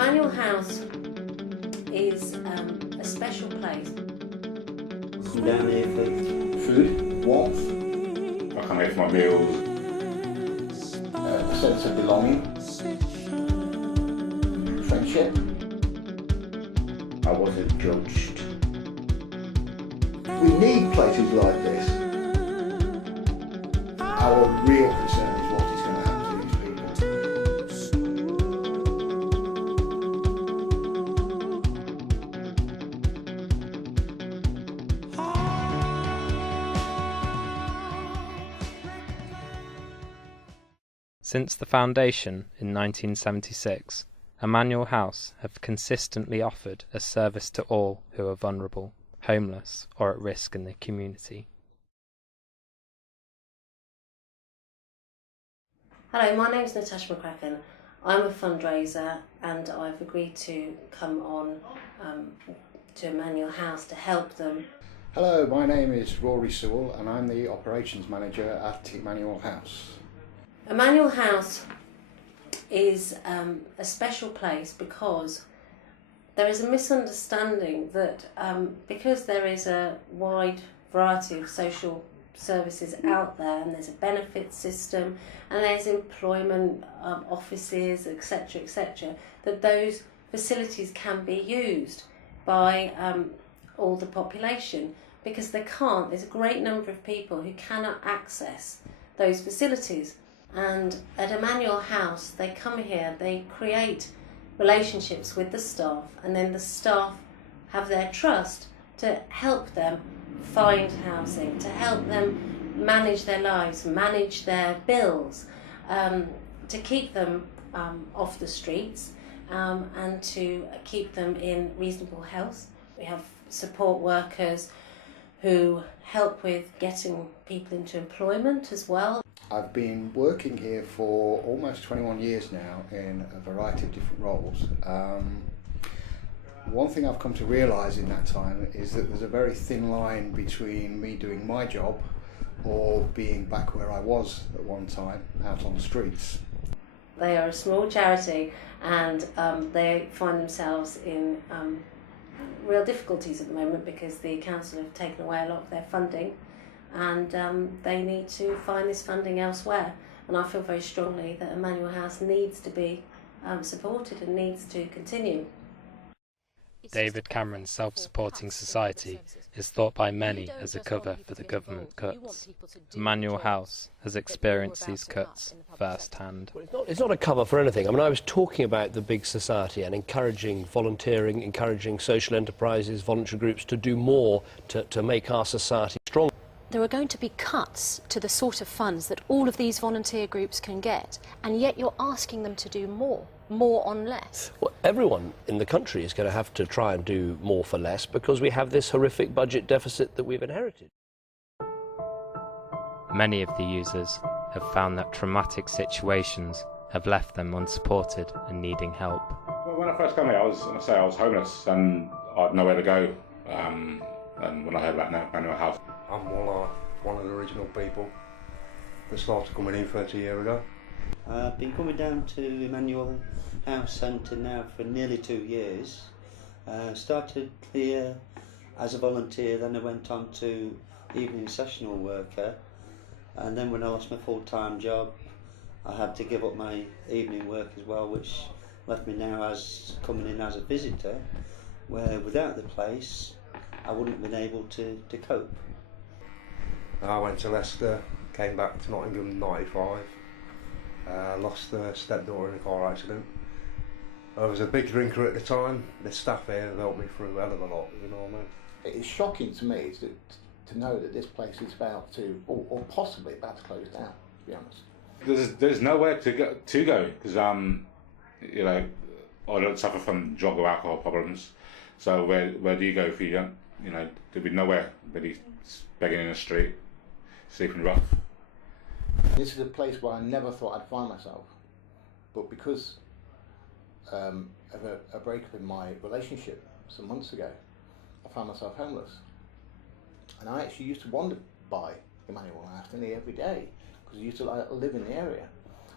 Emmanuel House is a special place. I'm down here for food, warmth, I come here for my meals. a sense of belonging, friendship. I wasn't judged. We need places like this. Our real concern is what is going to happen to these people. Since the foundation in 1976, Emmanuel House have consistently offered a service to all who are vulnerable, homeless or at risk in the community. Hello, my name's Natasha McCracken. I'm a fundraiser and I've agreed to come on to Emmanuel House to help them. Hello, my name is Rory Sewell and I'm the Operations Manager at Emmanuel House. Emmanuel House is a special place because there is a misunderstanding that because there is a wide variety of social services out there and there's a benefit system and there's employment offices, etc., that those facilities can be used by all the population, because they can't. There's a great number of people who cannot access those facilities. And at Emmanuel House, they come here, they create relationships with the staff, and then the staff have their trust to help them find housing, to help them manage their lives, manage their bills, to keep them off the streets, and to keep them in reasonable health. We have support workers who help with getting people into employment as well. I've been working here for almost 21 years now in a variety of different roles. One thing I've come to realise in that time is that there's a very thin line between me doing my job or being back where I was at one time, out on the streets. They are a small charity and they find themselves in real difficulties at the moment because the council have taken away a lot of their funding, and they need to find this funding elsewhere. And I feel very strongly that Emmanuel House needs to be supported and needs to continue. David Cameron's self-supporting society is thought by many as a cover for the government cuts. Emmanuel House has experienced these cuts firsthand. It's not a cover for anything. I mean, I was talking about the big society and encouraging volunteering, encouraging social enterprises, voluntary groups to do more to make our society strong. There are going to be cuts to the sort of funds that all of these volunteer groups can get, and yet you're asking them to do more on less. Well, everyone in the country is going to have to try and do more for less because we have this horrific budget deficit that we've inherited. Many of the users have found that traumatic situations have left them unsupported and needing help. Well, when I first came here, I was homeless and I had nowhere to go. And when I heard about Emmanuel House, I'm one of the original people that started coming in 30 years ago. I've been coming down to Emmanuel House Centre now for nearly 2 years. Started here as a volunteer, then I went on to evening sessional worker, and then when I lost my full-time job I had to give up my evening work as well, which left me now as coming in as a visitor, where without the place I wouldn't have been able to cope. I went to Leicester, came back to Nottingham in '95. Lost a stepdaughter in a car accident. I was a big drinker at the time. The staff here have helped me through a hell of a lot, you know what I mean? It is shocking to me to know that this place is about to, or possibly about to close down, to be honest. there's nowhere to go because you know, I don't suffer from drug or alcohol problems. So where do you go if you don't? You know, there'd be nowhere really begging in the street, sleeping rough. This is a place where I never thought I'd find myself, but because of a breakup in my relationship some months ago, I found myself homeless. And I actually used to wander by Emmanuel House nearly every day because I used to live in the area.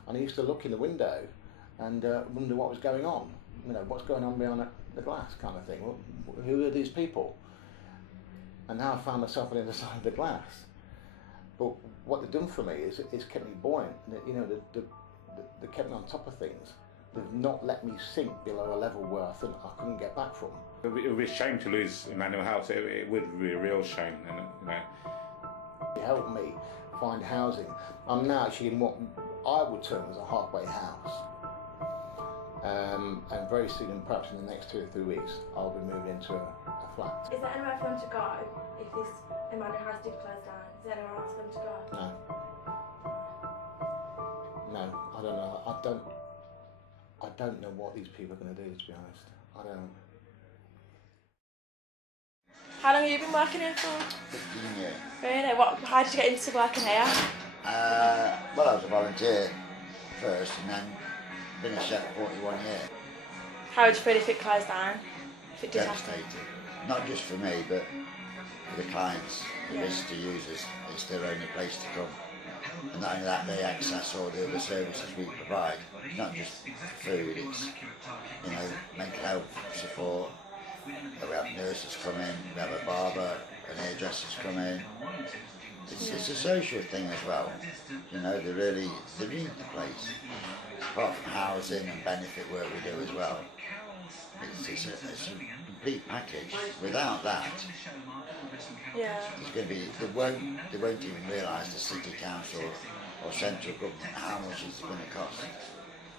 And I used to look in the window and wonder what was going on. You know, what's going on behind the glass, kind of thing. Well, who are these people? And now I found myself on the other side of the glass. But what they've done for me is kept me buoyant. You know, they kept me on top of things. They've not let me sink below a level where I think I couldn't get back from. It would be a shame to lose Emmanuel House. It would be a real shame, and you know. It helped me find housing. I'm now actually in what I would term as a halfway house. And very soon, perhaps in the next 2 or 3 weeks, I'll be moving into a flat. Is there anywhere for them to go if this Emmanuel House did close down? Is there anywhere else for them to go? No. No, I don't know. I don't know what these people are going to do, to be honest. I don't know. How long have you been working here for? 15 years. Really? How did you get into working here? Well, I was a volunteer first and then been a chef for 41 years. How would you feel if it closed down? If it did happen? Devastated. Not just for me, but for the clients, the visitor users. It's their only place to come. And not only that, they access all the other services we provide. It's not just food, it's, you know, mental health support. We have nurses come in, we have a barber, and hairdressers come in. It's a social thing as well. You know, they need the place. Apart from housing and benefit work we do as well. It's a complete package. Without that, there's going to be they won't even realise, the city council or central government, how much it's going to cost.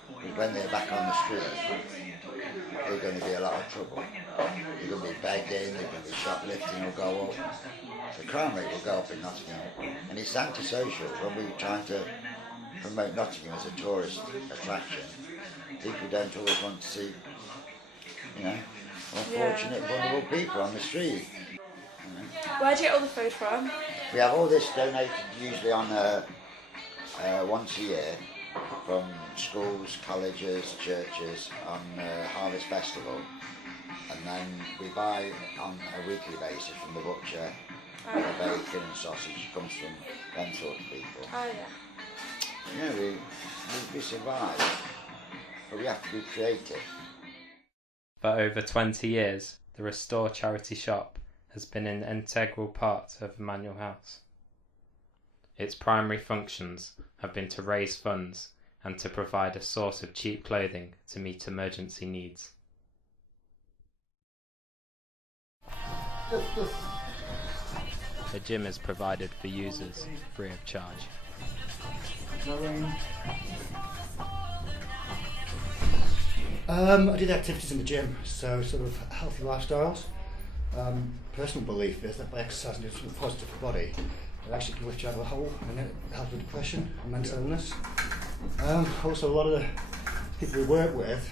Because when they're back on the street, they're going to be a lot of trouble. They're going to be begging, they're going to be shoplifting will go up. The crime rate will go up in Nottingham. And it's antisocial. When we're trying to promote Nottingham as a tourist attraction, people don't always want to see, you know, unfortunate, vulnerable people on the street. You know. Where do you get all the food from? We have all this donated usually on once a year from schools, colleges, churches on Harvest Festival, and then we buy on a weekly basis from the butcher. The bacon and sausage comes from them sort of people. Oh yeah. Yeah, we survive, but we have to be creative. For over 20 years, the Restore charity shop has been an integral part of Emmanuel House. Its primary functions have been to raise funds and to provide a source of cheap clothing to meet emergency needs. The gym is provided for users free of charge. I did activities in the gym, so sort of healthy lifestyles. Personal belief is that by exercising and doing something positive for the body, it actually can lift you out of a hole and it helps with depression and mental illness. Also, a lot of the people we work with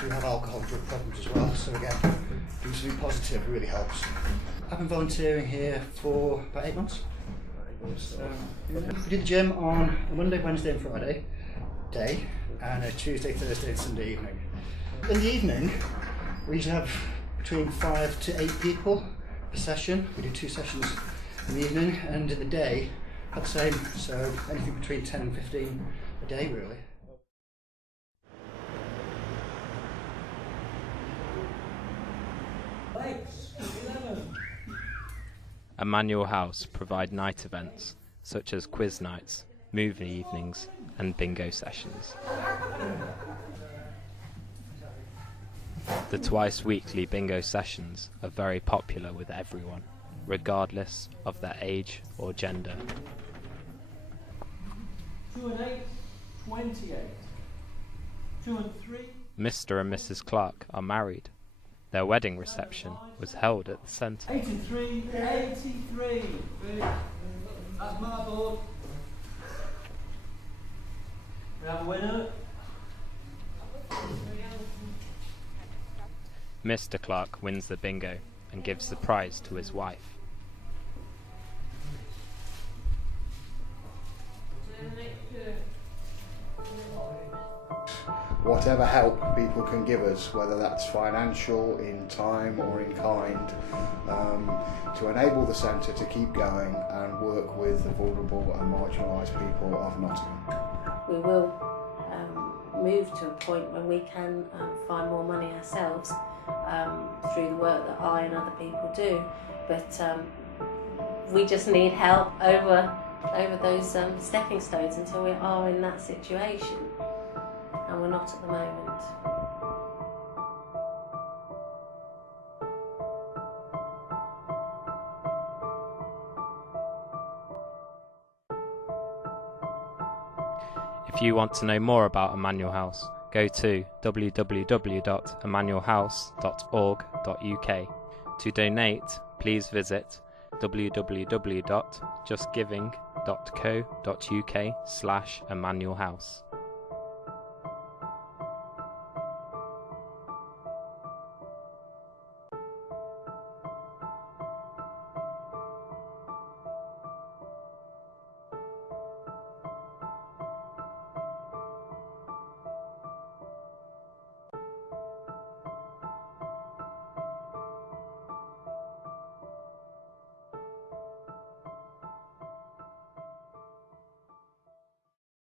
do have alcohol and drug problems as well, so again, doing something positive really helps. I've been volunteering here for about 8 months. We do the gym on a Monday, Wednesday and Friday day, and a Tuesday, Thursday and Sunday evening. In the evening, we usually have between 5 to 8 people per session. We do 2 sessions in the evening, and in the day, about the same, so anything between 10 and 15 a day really. Emmanuel House provide night events such as quiz nights, movie evenings and bingo sessions. The twice weekly bingo sessions are very popular with everyone, regardless of their age or gender. 2 and 8, 28. 2 and 3. Mr. and Mrs. Clark are married. Their wedding reception was held at the centre. 83, 83. That's my board. We have a winner. Mr. Clark wins the bingo and gives the prize to his wife. Whatever help people can give us, whether that's financial, in time or in kind, to enable the centre to keep going and work with the vulnerable and marginalised people of Nottingham. We will move to a point when we can find more money ourselves through the work that I and other people do. But we just need help over those stepping stones until we are in that situation, and we're not at the moment. If you want to know more about Emmanuel House, go to www.emmanuelhouse.org.uk. To donate, please visit www.justgiving.co.uk/Emmanuel House.